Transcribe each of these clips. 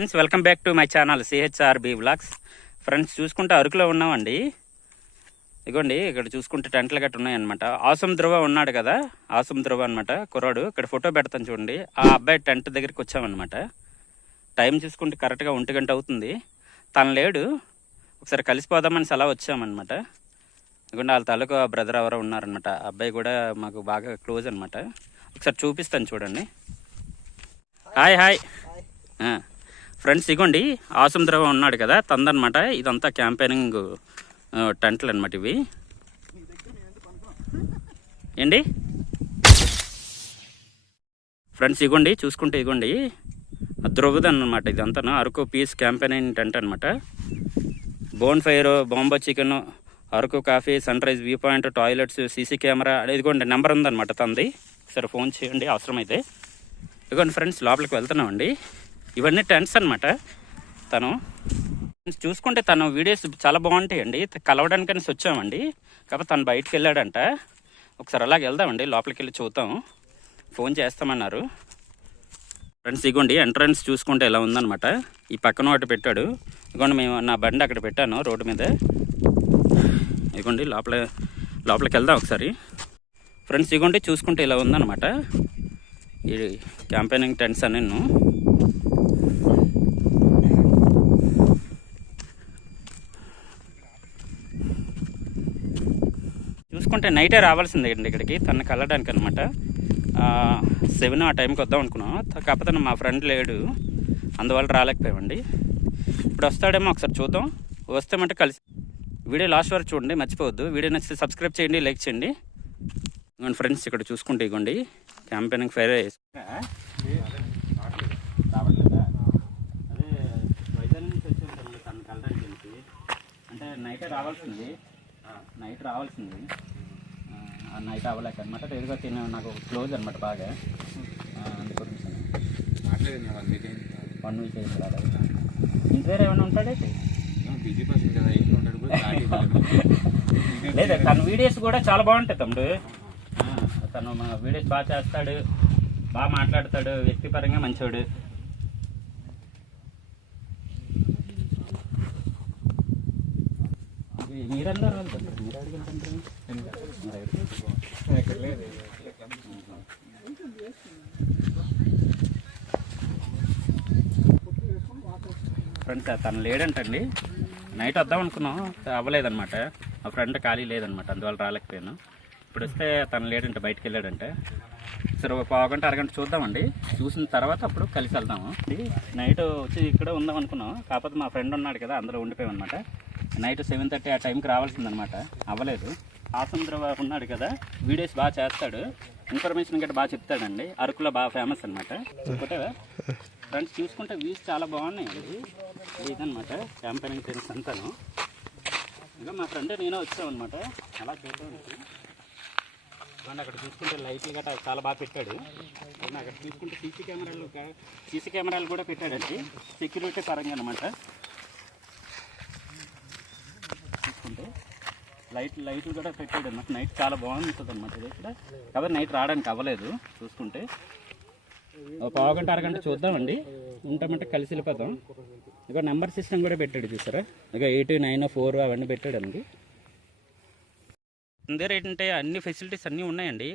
Friends welcome back to my channel CHRB vlogs. Friends చూసుకుంటే అరకులో ఉన్నామండి. ఇదిగోండి ఇక్కడ చూసుకుంటే టెంట్లు గట్టు ఉన్నాయన్నమాట. ఆసం ధ్రువ ఉన్నాడు కదా, ఆసం ధ్రువ అనమాట కుర్రాడు. ఇక్కడ ఫోటో పెడతాను చూడండి. ఆ అబ్బాయి టెంట్ దగ్గరికి వచ్చామన్నమాట. టైం చూసుకుంటే కరెక్ట్గా 1 గంట అవుతుంది. తను లేడు, ఒకసారి కలిసిపోదామని అలా వచ్చామన్నమాట. ఇదిగోండి వాళ్ళ తాలూకు బ్రదర్ ఎవరో ఉన్నారనమాట. అబ్బాయి కూడా మాకు బాగా క్లోజ్ అనమాట. ఒకసారి చూపిస్తాను చూడండి. హాయ్ హాయ్ ఫ్రెండ్స్, ఇగోండి ఆసం ధ్రువ ఉన్నాడు కదా తందనమాట. ఇదంతా క్యాంపెయినింగ్ టెంట్లు అనమాట ఇవి. ఏంటి ఫ్రెండ్స్, ఇగోండి చూసుకుంటే ఇగోండి ధ్రువదన్ అనమాట. ఇదంతా అరకు పీస్ క్యాంపెయినింగ్ టెంట్ అనమాట. Bonfire, bamboo chicken, Araku coffee, sunrise view point, toilets, CC camera, ఇదిగోండి నెంబర్ ఉందన్నమాట తంది. సరే ఫోన్ చేయండి అవసరమైతే. ఇదిగోండి ఫ్రెండ్స్ లోపలికి వెళ్తున్నామండి. ఇవన్నీ టెంట్స్ అనమాట. తను చూసుకుంటే తను వీడియోస్ చాలా బాగుంటాయండి. కలవడానికని వచ్చామండి. కాకపోతే తను బయటికి వెళ్ళాడంట. ఒకసారి అలాగే వెళ్దామండి, లోపలికి వెళ్ళి చూద్దాం. ఫోన్ చేస్తామన్నారు. ఫ్రెండ్స్ ఇగోండి ఎంట్రన్స్ చూసుకుంటే ఇలా ఉందన్నమాట. ఈ పక్కన ఒకటి పెట్టాడు. ఇగోండి మేము నా బండి అక్కడ పెట్టాను రోడ్డు మీద. ఇగోండి లోపలికి వెళ్దాం ఒకసారి. ఫ్రెండ్స్ ఇగోండి చూసుకుంటే ఇలా ఉందన్నమాట ఈ క్యాంపెయినింగ్ టెంట్స్ అని. చూసుకుంటే నైటే రావాల్సిందే అండి ఇక్కడికి తనని కలవడానికి అనమాట. 7 ఆ టైంకి వద్దాం అనుకున్నాం. కాకపోతే మా ఫ్రెండ్ లేడు, అందువల్ల రాలేకపోయామండి. ఇప్పుడు వస్తాడేమో ఒకసారి చూద్దాం. వస్తామంటే కలిసి వీడియో లాస్ట్ వరకు చూడండి, మర్చిపోవద్దు. వీడియో నచ్చితే సబ్స్క్రైబ్ చేయండి, లైక్ చేయండి. ఇవ్వండి ఫ్రెండ్స్ ఇక్కడ చూసుకుంటే ఇవ్వండి క్యాంపెయినింగ్ ఫైర్ అదే వైజాగ్ నుంచి వచ్చేసరికి తను కలడానికి అంటే నైట్ రావాల్సింది. నైట్ అవ్వలేక అనమాట. ఎదురుగా నాకు క్లోజ్ అనమాట బాగా. అందుగురించి వన్ వీక్ చేసి ఇంటి వేరే ఏమైనా ఉంటాడైతే బిజీ పర్సన్ కదా, ఇంట్లో ఉంటాడు. లేదా తన వీడియోస్ కూడా చాలా బాగుంటాయి తమ్ముడు. తను మా వీడియోస్ బాగా చేస్తాడు, బాగా మాట్లాడతాడు, వ్యక్తిపరంగా మంచివాడు. మీరందరూ వెళ్తారు, మీరు అడిగిన ఫ్రెండ్స్ తను లేడంటండి. నైట్ వద్దాం అనుకున్నాం, అవ్వలేదన్నమాట. మా ఫ్రెండ్ ఖాళీ లేదనమాట, అందువల్ల రాలేకపోయాను. ఇప్పుడు వస్తే తను లేడంటే బయటకు వెళ్ళాడంటే. సరే ఒక పావుగంట అరగంట చూద్దామండి. చూసిన తర్వాత అప్పుడు కలిసి వెళ్దాము. నైట్ వచ్చి ఇక్కడ ఉందాం అనుకున్నాం. కాకపోతే మా ఫ్రెండ్ ఉన్నాడు కదా, అందులో ఉండిపోయామన్నమాట. నైట్ 7:30 ఆ టైంకి రావాల్సిందనమాట, అవ్వలేదు. ఆసం ధ్రువ ఉన్నాడు కదా, వీడియోస్ బాగా చేస్తాడు, ఇన్ఫర్మేషన్ గట్రా బాగా చెప్తాడండి. అరకులో బాగా ఫేమస్ అనమాట. ఒకటే ఫ్రెండ్స్ చూసుకుంటే వ్యూస్ చాలా బాగున్నాయండి. ఇదనమాట క్యాంపెయినింగ్ టెంట్స్ అంతాను. ఇంకా మా ఫ్రెండ్ నేనే వచ్చామన్నమాట అలా చూడడానికి. అక్కడ చూసుకుంటే లైట్లు గట్రా చాలా బాగా పెట్టాడు. అక్కడ చూసుకుంటే సీసీ కెమెరాలు కూడా పెట్టాడండి, సెక్యూరిటీ పరంగా అనమాట. చూసుకుంటే లైట్లు కూడా పెట్టాడు అనమాట. నైట్ చాలా బాగుంటుంది అనమాట ఇది ఇక్కడ. కాబట్టి నైట్ రావడానికి అవ్వలేదు. చూసుకుంటే ఒక పావుగంట అరగంట చూద్దామండి. ఉంటామంటే కలిసి వెళ్ళిపోతాం. ఇక నెంబర్ సిస్టమ్ కూడా పెట్టాడు చూసారా. ఇక 8904 అవన్నీ పెట్టాడు అండి. దగ్గర ఏంటంటే అన్ని ఫెసిలిటీస్ అన్నీ ఉన్నాయండి.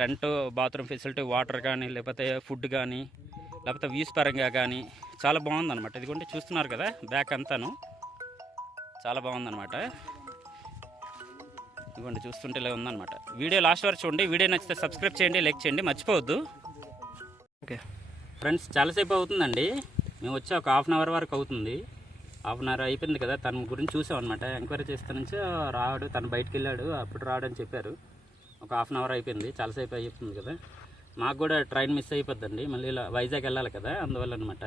టెంట్, బాత్రూమ్ ఫెసిలిటీ, వాటర్ కానీ, లేకపోతే ఫుడ్ కానీ, లేకపోతే వ్యూస్ పరంగా కానీ చాలా బాగుందన్నమాట. ఇదిగోండి చూస్తున్నారు కదా బ్యాక్ అంతాను చాలా బాగుందన్నమాట. ఇదిగోండి చూస్తుంటే ఇలా ఉందన్నమాట. వీడియో లాస్ట్ వరకు చూడండి. వీడియో నచ్చితే సబ్స్క్రైబ్ చేయండి, లైక్ చేయండి, మర్చిపోవద్దు. ఓకే ఫ్రెండ్స్ చాలాసేపు అవుతుందండి. మేము వచ్చి ఒక హాఫ్ అన్ అవర్ వరకు అవుతుంది. హాఫ్ అన్ అవర్ అయిపోయింది కదా. తన గురించి చూసామన్నమాట. ఎంక్వైరీ చేస్తే నుంచి రాడు, తను బయటకు వెళ్ళాడు, అప్పుడు రాడని చెప్పారు. ఒక హాఫ్ అన్ అవర్ అయిపోయింది, చాలాసేపు అయిపోతుంది కదా. మాకు కూడా ట్రైన్ మిస్ అయిపోద్దండి, మళ్ళీ ఇలా వైజాగ్ వెళ్ళాలి కదా, అందువల్ల అనమాట.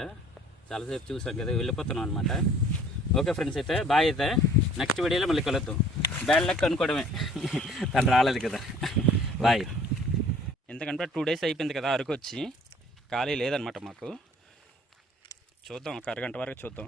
చాలాసేపు చూసాం కదా, వెళ్ళిపోతున్నాం అనమాట. ఓకే ఫ్రెండ్స్ అయితే బాయ్. అయితే నెక్స్ట్ వీడియోలో మళ్ళీ కలుద్దాం. బ్యాడ్ లక్ అనుకోవడమే, తను రాలేదు కదా. బాయ్. ఎందుకంటే 2 డేస్ అయిపోయింది కదా అరకు వచ్చి, ఖాళీ లేదనమాట మాకు. చూద్దాం, ఒక అరగంట వరకు చూద్దాం.